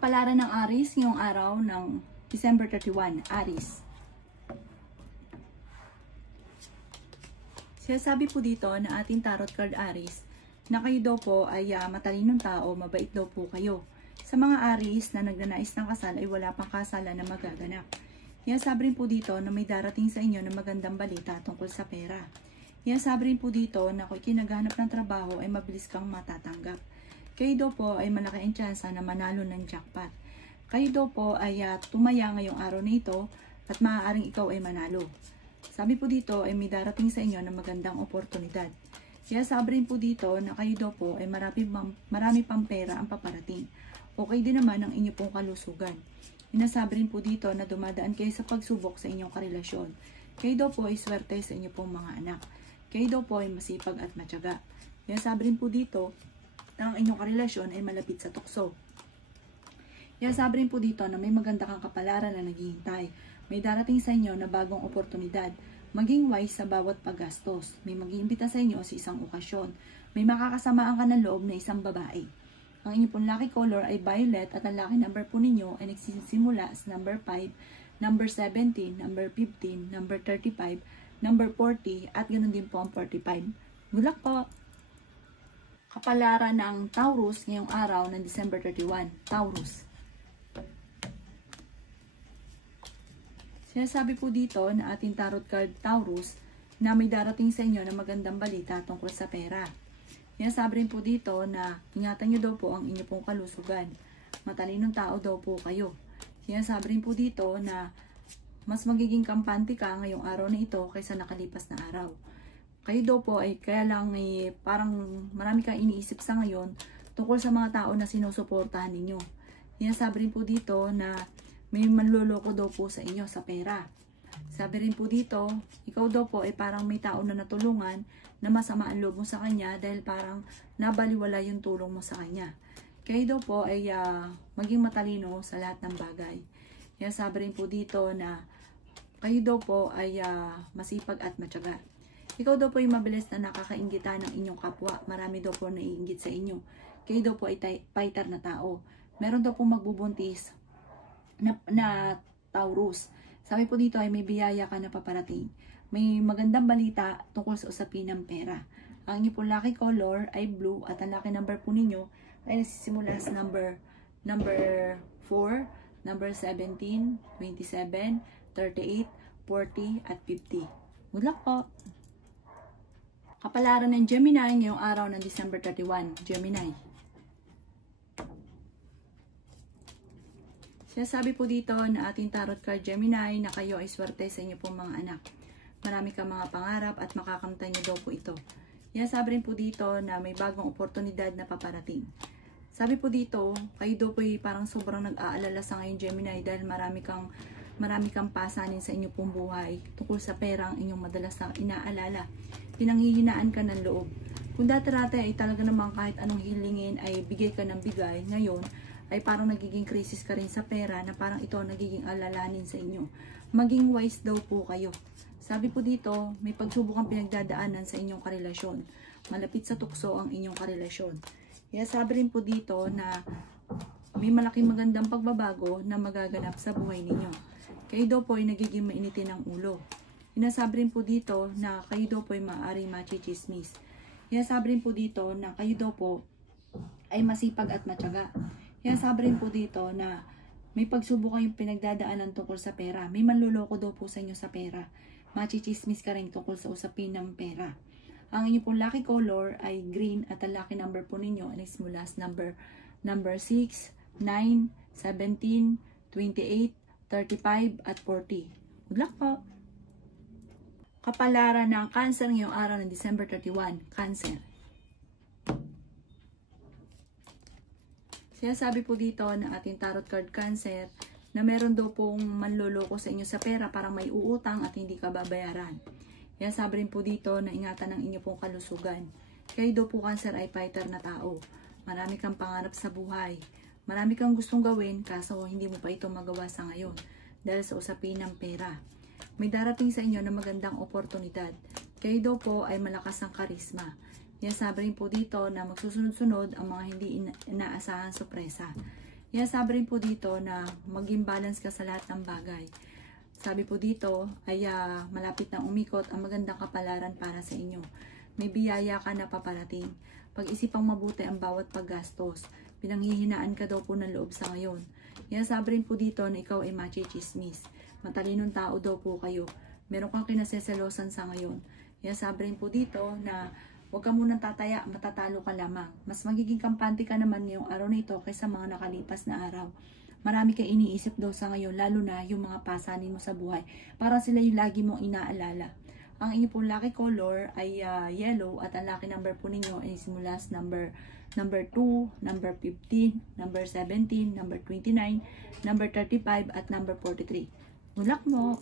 Kapalaran ng Aries ngayong araw ng December 31, Aries. Sinasabi po dito na ating tarot card Aries na kayo daw po ay matalinong tao, mabait daw po kayo. Sa mga Aries na nagnanais ng kasal ay wala pang kasalan na magaganap. Sinasabi rin po dito na may darating sa inyo na magandang balita tungkol sa pera. Sinasabi rin po dito na kung kinaghanap ng trabaho ay mabilis kang matatanggap. Kayo daw po ay malaki ang tsansa na manalo ng jackpot. Kayo daw po ay tumaya ngayong araw na ito at maaaring ikaw ay manalo. Sabi po dito ay may darating sa inyo na magandang oportunidad. Kaya sabi rin po dito na kayo daw po ay marami pang pera ang paparating. Okay din naman ang inyo pong kalusugan. Inasabi rin po dito na dumadaan kayo sa pagsubok sa inyong karelasyon. Kayo daw po ay swerte sa inyo pong mga anak. Kayo daw po ay masipag at matyaga. Kaya sabi rin po dito na ang inyong karelasyon ay malapit sa tukso. Kaya sabi rin po dito na may maganda kang kapalaran na naghihintay. May darating sa inyo na bagong oportunidad. Maging wise sa bawat paggastos. May mag-iimbita sa inyo sa isang okasyon. May makakasamaan ka ng loob na isang babae. Ang inyong pong lucky color ay violet at ang lucky number po ninyo ay nagsisimula sa number 5, number 17, number 15, number 35, number 40 at ganoon din po ang 45. Good luck po! Kapalaran ng Taurus ngayong araw ng December 31. Taurus. Sinasabi po dito na ating tarot card Taurus na may darating sa inyo na magandang balita tungkol sa pera. Sinasabi rin po dito na ingatan nyo daw po ang inyo pong kalusugan. Matalinong tao daw po kayo. Sinasabi rin po dito na mas magiging kampante ka ngayong araw na ito kaysa nakalipas na araw. Kayo daw po ay kaya lang parang marami kang iniisip sa ngayon tungkol sa mga tao na sinusuportahan ninyo. Sinasabi rin po dito na may manloloko daw po sa inyo sa pera. Sabi rin po dito, ikaw daw po ay parang may tao na natulungan na masama ang loob mo sa kanya dahil parang nabaliwala yung tulong mo sa kanya. Kayo daw po ay maging matalino sa lahat ng bagay. Sinasabi rin po dito na kayo daw po ay masipag at matyaga. Ikaw daw po ay mabilis na nakakainggita ng inyong kapwa. Marami daw po naiinggit sa inyo. Kayo daw po ay fighter na tao. Meron daw po magbubuntis na Taurus. Sabi po dito ay may biyaya ka na paparating. May magandang balita tungkol sa usapin ng pera. Ang inyong po lucky color ay blue at ang lucky number po ninyo ay nagsisimula sa number 4, number 17, 27, 38, 40 at 50. Good luck po! Kapalaran ng Gemini ngayong araw ng December 31. Gemini. Sinasabi po dito na ating tarot card Gemini na kayo ay swerte sa inyo pong mga anak. Marami kang mga pangarap at makakamtan nyo daw po ito. Sinasabi rin po dito na may bagong oportunidad na paparating. Sabi po dito, kayo daw po ay parang sobrang nag-aalala sa ngayon Gemini dahil marami kang pasanin sa inyong pong buhay tungkol sa pera ang inyong madalas na inaalala. Pinanghihinaan ka ng loob. Kung dati-dati ay talaga naman kahit anong hilingin ay bigay ka ng bigay, ngayon ay parang nagiging krisis ka rin sa pera na parang ito nagiging alalanin sa inyo. Maging wise daw po kayo. Sabi po dito, may pagsubok ang pinagdadaanan sa inyong karelasyon. Malapit sa tukso ang inyong karelasyon. Kaya sabi rin po dito na may malaking magandang pagbabago na magaganap sa buhay ninyo. Kayo daw po ay nagiging mainitin ng ulo. Sinasabi rin po dito na kayo daw po ay maaaring machichismis. Sinasabi rin po dito na kayo daw po ay masipag at matyaga. Sinasabi rin po dito na may pagsubok kayong pinagdadaanan tungkol sa pera. May manloloko daw po sa inyo sa pera. Machichismis ka rin tungkol sa usapin ng pera. Ang inyong pong lucky color ay green at ang lucky number po ninyo ay simula sa number 6, 9, 17, 28, 35 at 40. Good luck po! Kapalaran ng Cancer ngayong araw ng December 31. Cancer. Sinasabi po dito na ating tarot card Cancer na meron daw pong manloloko sa inyo sa pera para may uutang at hindi ka babayaran. Sinasabi rin po dito na ingatan ng inyo pong kalusugan. Kayo daw po Cancer ay fighter na tao. Marami kang pangarap sa buhay. Marami kang gustong gawin kaso hindi mo pa ito magawa sa ngayon dahil sa usapin ng pera. May darating sa inyo na magandang oportunidad. Kayo daw po ay malakas ang karisma. Sinasabi rin po dito na magsusunod-sunod ang mga hindi inaasahang sorpresa. Kaya sabi rin po dito na maging balance ka sa lahat ng bagay. Sabi po dito ay malapit na umikot ang magandang kapalaran para sa inyo. May biyaya ka na paparating. Pag-isipang mabuti ang bawat paggastos. Pinanghihinaan ka daw po ng loob sa ngayon. Kaya sabi rin po dito na ikaw ay machichismis. Matalinong tao daw po kayo. Meron kang kinaseselosan sa ngayon. Kaya sabi rin po dito na huwag ka munang tataya, matatalo ka lamang. Mas magiging kampante ka naman ngayong araw na ito kaysa mga nakalipas na araw. Marami kang iniisip daw sa ngayon, lalo na yung mga pasanin mo sa buhay. Para sila yung lagi mong inaalala. Ang inyo pong lucky color ay yellow at ang lucky number po ninyo ay simula sa number 2, number 15, number 17, number 29, number 35 at number 43. Good luck mo!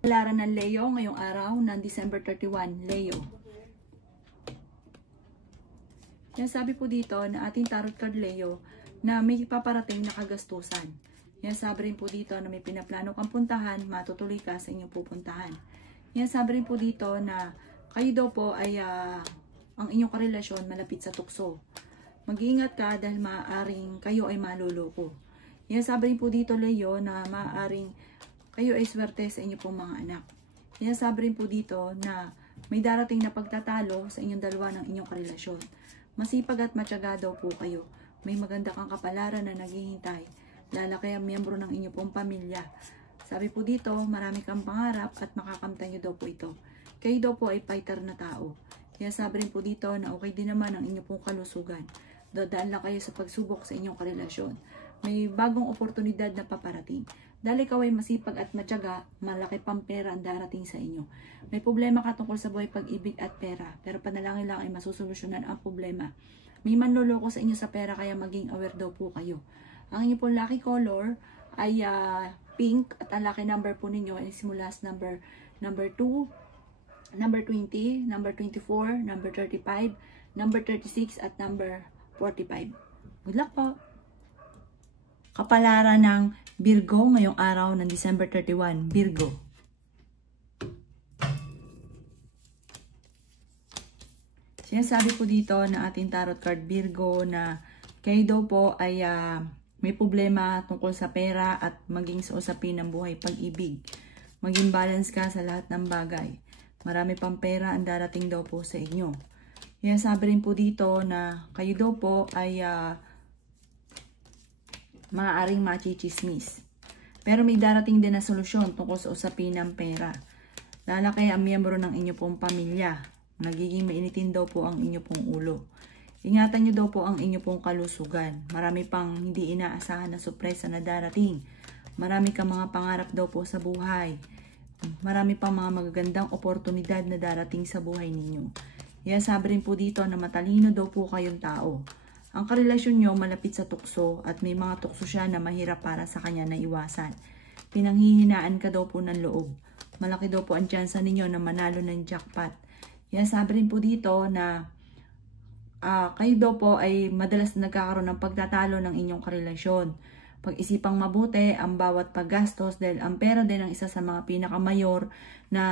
Kapalaran ng Leo ngayong araw ng December 31, Leo. Yan sabi po dito na ating tarot card Leo na may paparating na kagastusan. Yan sabi rin po dito na may pinaplano kang puntahan, matutuloy ka sa inyong pupuntahan. Yan sabi rin po dito na kayo daw po ay ang inyong karelasyon malapit sa tukso. Mag-iingat ka dahil maaaring kayo ay maluloko. Yan sabi rin po dito Leo na maaaring kayo ay swerte sa inyong pong mga anak. Yan sabi rin po dito na may darating na pagtatalo sa inyong dalawa ng inyong karelasyon. Masipag at matyaga daw po kayo. May maganda kang kapalaran na naghihintay. Lalaki ang miyembro ng inyong pong pamilya. Sabi po dito, marami kang pangarap at makakamtan nyo daw po ito. Kayo daw po ay fighter na tao. Kaya sabi rin po dito na okay din naman ang inyong pong kalusugan. Dadaan lang kayo sa pagsubok sa inyong karelasyon. May bagong oportunidad na paparating. Dahil ikaw ay masipag at matyaga, malaki pang pera ang darating sa inyo. May problema ka tungkol sa buhay, pag-ibig at pera, pero panalangin lang ay masusolusyonan ang problema. May manloloko sa inyo sa pera, kaya maging aware daw po kayo. Ang inyo pong lucky color ay pink at ang lucky number po ninyo ay simula sa number 2, number 20, number 24, number 35, number 36 at number 45. Good luck po! Kapalaran ng Virgo ngayong araw ng December 31, Virgo. Sinasabi po dito na ating tarot card Virgo na kayo daw po ay may problema tungkol sa pera at maging sa usapin ng buhay, pag-ibig. Maging balance ka sa lahat ng bagay. Marami pang pera ang darating daw po sa inyo. Sinasabi rin po dito na kayo daw po ay maaaring machichismis. Pero may darating din na solusyon tungkol sa usapin ng pera. Lalaki ang miyembro ng inyo pong pamilya. Nagiging mainitin daw po ang inyo pong ulo. Ingatan nyo daw po ang inyo pong kalusugan. Marami pang hindi inaasahan na sorpresa na darating. Marami kang mga pangarap daw po sa buhay. Marami pang mga magagandang oportunidad na darating sa buhay ninyo. Sabi rin po dito na matalino daw po kayong tao. Ang karelasyon nyo malapit sa tukso at may mga tukso siya na mahirap para sa kanya na iwasan. Pinanghihinaan ka daw po ng loob. Malaki daw po ang tsansa ninyo na manalo ng jackpot. Sabi rin po dito na kayo daw po ay madalas na nagkakaroon ng pagtatalo ng inyong karelasyon. Pag-isipang mabuti ang bawat paggastos dahil ang pera din ang isa sa mga pinakamayor na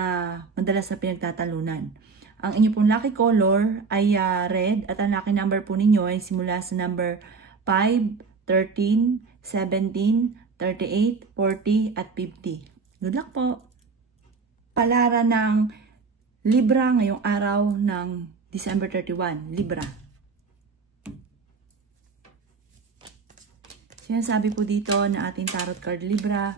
madalas na pinagtatalunan. Ang inyo pong lucky color ay red at ang lucky number po ninyo ay simula sa number 5, 13, 17, 38, 40 at 50. Good luck po! Palara ng Libra ngayong araw ng December 31, Libra. Sinasabi po dito na ating tarot card Libra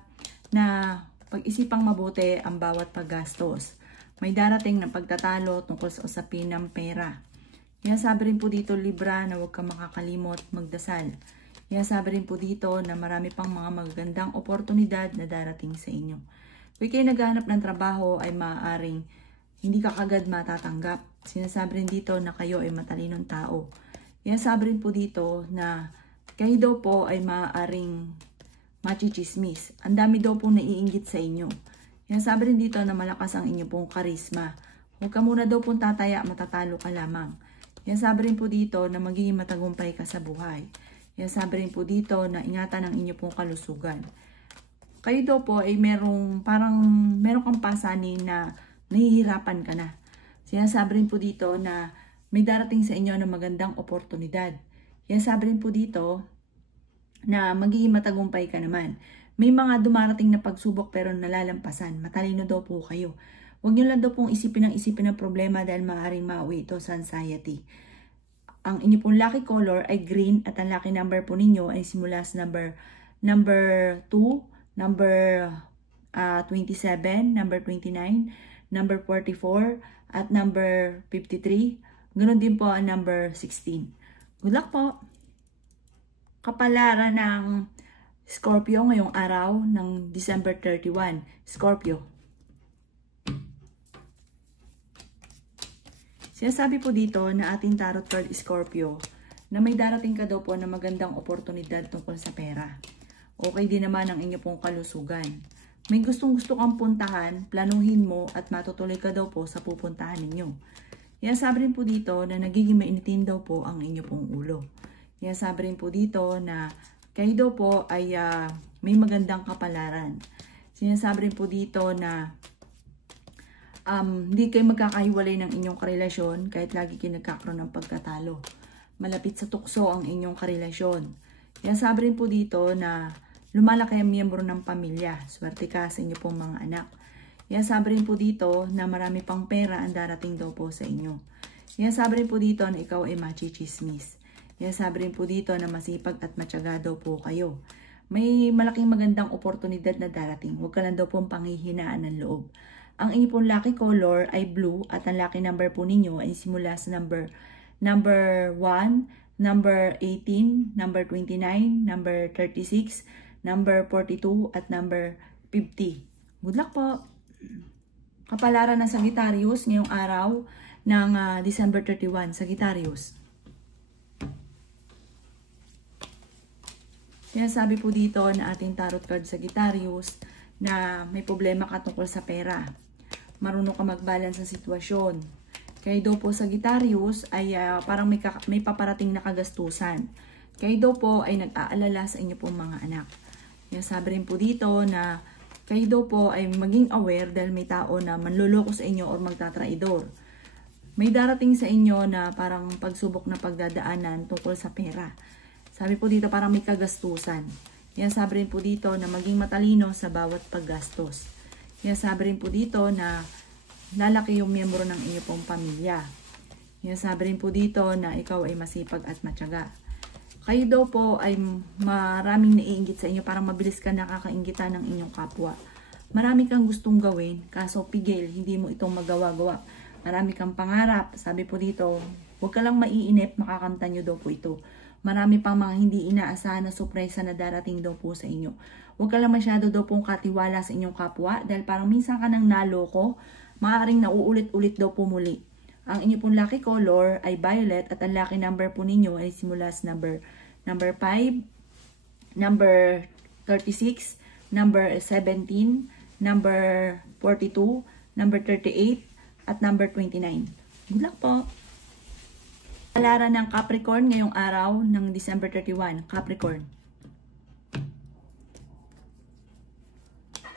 na pag-isipang mabuti ang bawat paggastos. May darating na pagtatalo tungkol sa usapin ng pera. Sabi rin po dito Libra na huwag kang makakalimot magdasal. Sabi rin po dito na marami pang mga magagandang oportunidad na darating sa inyo. Kung kayo naghahanap ng trabaho ay maaaring hindi ka kagad matatanggap. Sinasabi rin dito na kayo ay matalinong tao. Sabi rin po dito na kayo daw po ay maaaring machichismis. Ang dami daw po naiinggit sa inyo. Sabi rin dito na malakas ang inyo pong karisma. Huwag ka muna daw pong tataya, matatalo ka lamang. Sabi rin po dito na magiging matagumpay ka sa buhay. Sabi rin po dito na ingatan ang inyo pong kalusugan. Kayo daw po ay meron kang pasanin na nahihirapan ka na. Sinasabi rin po dito na may darating sa inyo na magandang oportunidad. Sabi rin po dito na magiging matagumpay ka naman. May mga dumarating na pagsubok pero nalalampasan. Matalino daw po kayo. Huwag nyo lang daw pong isipin ng problema dahil maaaring mauwi ito sa anxiety. Ang inyo pong lucky color ay green at ang lucky number po ninyo ay simula sa number 2, number 27, number 29, number 44, at number 53. Ganon din po ang number 16. Good luck po! Kapalaran ng Scorpio ngayong araw ng December 31. Scorpio. Sinasabi po dito na ating tarot card Scorpio na may darating ka daw po na magandang oportunidad tungkol sa pera. Okay din naman ang inyo pong kalusugan. May gustong-gusto kang puntahan, planuhin mo at matutuloy ka daw po sa pupuntahan ninyo. Sabi rin po dito na nagiging mainitin daw po ang inyo pong ulo. Sabi rin po dito na kayo daw po ay may magandang kapalaran. Sinasabi rin po dito na hindi kayo magkakahiwalay ng inyong karelasyon kahit lagi kayo nagkakaroon ng pagkatalo. Malapit sa tukso ang inyong karelasyon. Sabi rin po dito na lumalaki ang miyembro ng pamilya. Swerte ka sa inyo pong mga anak. Sabi rin po dito na marami pang pera ang darating daw po sa inyo. Sabi rin po dito na ikaw ay machichismis. Sabi rin po dito na masipag at matyaga daw po kayo. May malaking magandang oportunidad na darating. Huwag ka lang daw pong panghihinaan ng loob. Ang inyo pong lucky color ay blue at ang lucky number po ninyo ay simula sa number 1, number 18, number 29, number 36, number 42, at number 50. Good luck po! Kapalaran ng Sagittarius ngayong araw ng December 31. Sagittarius. Sabi po dito na ating tarot card Sagittarius na may problema ka tungkol sa pera. Marunong ka mag-balance sa sitwasyon. Kayo daw po Sagittarius ay parang may paparating na kagastusan. Kayo daw po ay nag-aalala sa inyo pong mga anak. Sabi rin po dito na kayo daw po ay maging aware dahil may tao na manluloko sa inyo o magtatraidor. May darating sa inyo na parang pagsubok na pagdadaanan tungkol sa pera. Sabi po dito parang may kagastusan. Sabi rin po dito na maging matalino sa bawat paggastos. Sabi rin po dito na lalaki yung miyembro ng inyo pong pamilya. Sabi rin po dito na ikaw ay masipag at matyaga. Kayo daw po ay maraming naiinggit sa inyo, parang mabilis ka nakakainggitan ng inyong kapwa. Marami kang gustong gawin, kaso pigil, hindi mo itong magawa-gawa. Marami kang pangarap. Sabi po dito, huwag ka lang maiinip, makakamtan nyo daw po ito. Marami pang mga hindi inaasahan na sorpresa na darating daw po sa inyo. Huwag ka lang masyado daw pong katiwala sa inyong kapwa dahil parang minsan ka nang naloko, maaaring nauulit-ulit daw po muli. Ang inyo pong lucky color ay violet at ang lucky number po ninyo ay simula sa number 5, number 36, number 17, number 42, number 38, at number 29. Good luck po! Kapalaran ng Capricorn ngayong araw ng December 31. Capricorn.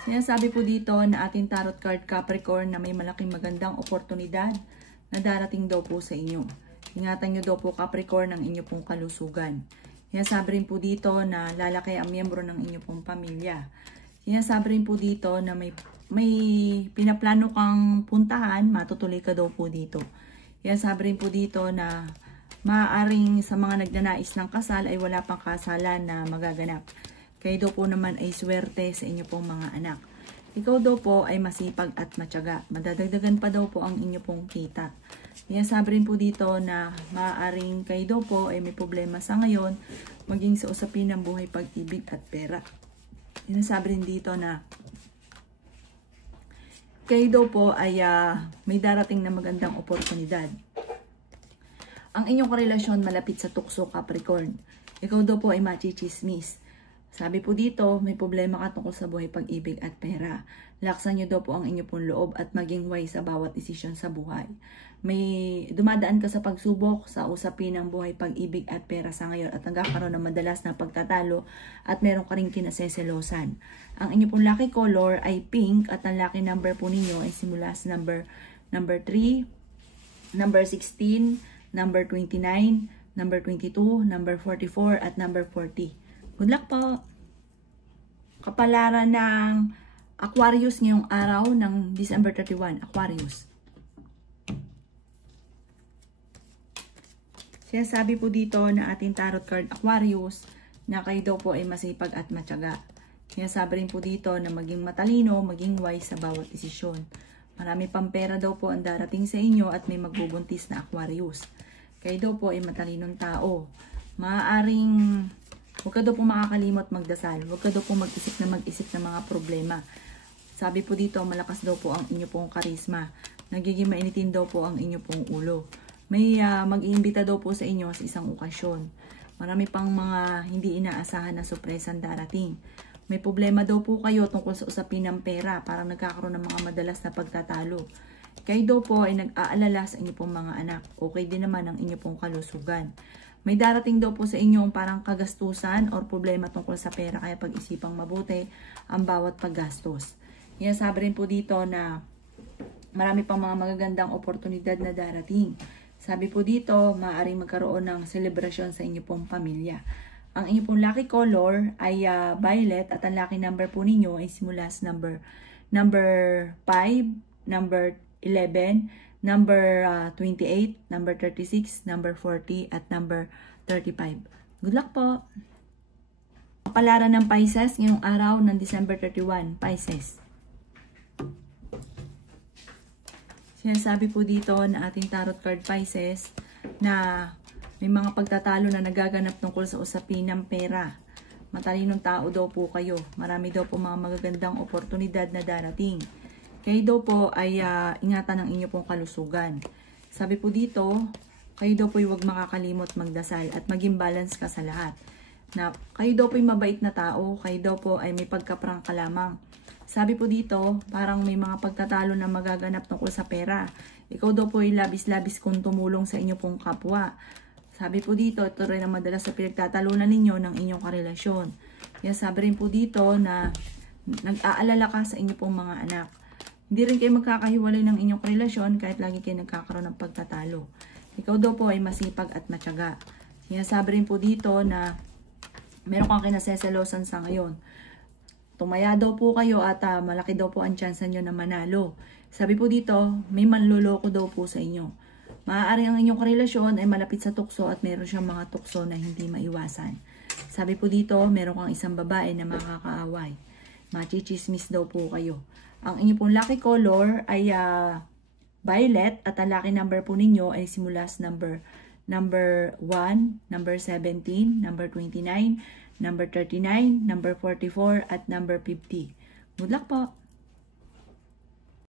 Sinasabi po dito na ating tarot card Capricorn na may malaking magandang oportunidad na darating daw po sa inyo. Ingatan nyo daw po Capricorn ang inyo pong kalusugan. Sinasabi rin po dito na lalaki ang miyembro ng inyo pong pamilya. Sinasabi rin po dito na may pinaplano kang puntahan, matutuloy ka daw po dito. Sinasabi rin po dito na maaaring sa mga nagnanais ng kasal ay wala pang kasalan na magaganap. Kayo daw po naman ay swerte sa inyo pong mga anak. Ikaw daw po ay masipag at matyaga. Madadagdagan pa daw po ang inyo pong kita. Sabi rin po dito na maaaring kayo daw po ay may problema sa ngayon maging sa usapin ng buhay, pag-ibig at pera. Sabi rin dito na kayo daw po ay may darating na magandang oportunidad. Ang inyong karelasyon malapit sa tukso Capricorn. Ikaw daw po ay machichismis. Sabi po dito, may problema ka tungkol sa buhay, pag-ibig at pera. Laksan nyo daw po ang inyo pong loob at maging wise sa bawat desisyon sa buhay. May dumadaan ka sa pagsubok sa usapin ng buhay, pag-ibig at pera sa ngayon at nagkakaroon ng madalas na pagtatalo at meron ka rin kinaseselosan. Ang inyo pong lucky color ay pink at ang lucky number po ninyo ay simula sa number 3, number 16, number 29, number 22, number 44, at number 40. Good luck po. Kapalaran ng Aquarius ngayong araw ng December 31. Aquarius. Sinasabi po dito na ating tarot card Aquarius na kayo daw po ay masipag at matyaga. Sinasabi rin po dito na maging matalino, maging wise sa bawat desisyon. Marami pang pera daw po ang darating sa inyo at may magbubuntis na Aquarius. Kayo daw po ay matalinong tao. Maaaring huwag ka daw po makakalimot magdasal. Huwag ka daw po mag-isip ng mga problema. Sabi po dito, malakas daw po ang inyo pong karisma. Nagiging mainitin daw po ang inyo pong ulo. May mag-iimbita daw po sa inyo sa isang okasyon. Marami pang mga hindi inaasahan na sorpresang darating. May problema daw po kayo tungkol sa usapin ng pera. Parang nagkakaroon ng mga madalas na pagtatalo. Kayo daw po ay nag-aalala sa inyo pong mga anak. Okay din naman ang inyo pong kalusugan. May darating daw po sa inyo parang kagastusan or problema tungkol sa pera. Kaya pag-isipang mabuti ang bawat paggastos. Yan, sabi rin po dito na marami pang mga magagandang oportunidad na darating. Sabi po dito, maaaring magkaroon ng selebrasyon sa inyo pong pamilya. Ang inyo pong lucky color ay violet at ang lucky number po ninyo ay simula sa number 5, number 11, number 28, number 36, number 40, at number 35. Good luck po! Kapalaran ng Pisces ngayong araw ng December 31, Pisces. Sinasabi po dito na ating tarot card Pisces na may mga pagtatalo na nagaganap tungkol sa usapin ng pera. Matalinong tao daw po kayo. Marami daw po mga magagandang oportunidad na darating. Kayo daw po ay ingatan ang inyo pong kalusugan. Sabi po dito, kayo daw po ay huwag makakalimot magdasal at maging balance ka sa lahat. Na kayo daw po ay mabait na tao, kayo daw po ay may pagkaprangka lamang. Sabi po dito, parang may mga pagtatalo na magaganap tungkol sa pera. Ikaw daw po ay labis-labis kung tumulong sa inyo pong kapwa. Sabi po dito, ito rin ang madalas sa pinagtatalunan ninyo ng inyong karelasyon. Kaya sabi rin po dito na nag-aalala ka sa inyo pong mga anak. Hindi rin kayo magkakahiwalay ng inyong relasyon kahit lagi kayo nagkakaroon ng pagtatalo. Ikaw daw po ay masipag at matyaga. Kaya sabi rin po dito na meron kang kinaseselosan sa ngayon. Tumaya daw po kayo at malaki daw po ang tsansa nyo na manalo. Sabi po dito, may manloloko daw po sa inyo. Maaari ang inyong karelasyon ay malapit sa tukso at meron siyang mga tukso na hindi maiwasan. Sabi po dito, meron kang isang babae na makakaaway. Machichismis daw po kayo. Ang inyong pong lucky color ay violet at ang lucky number po ninyo ay simula sa number 1, number 17, number 29, number 39, number 44, at number 50. Good luck po!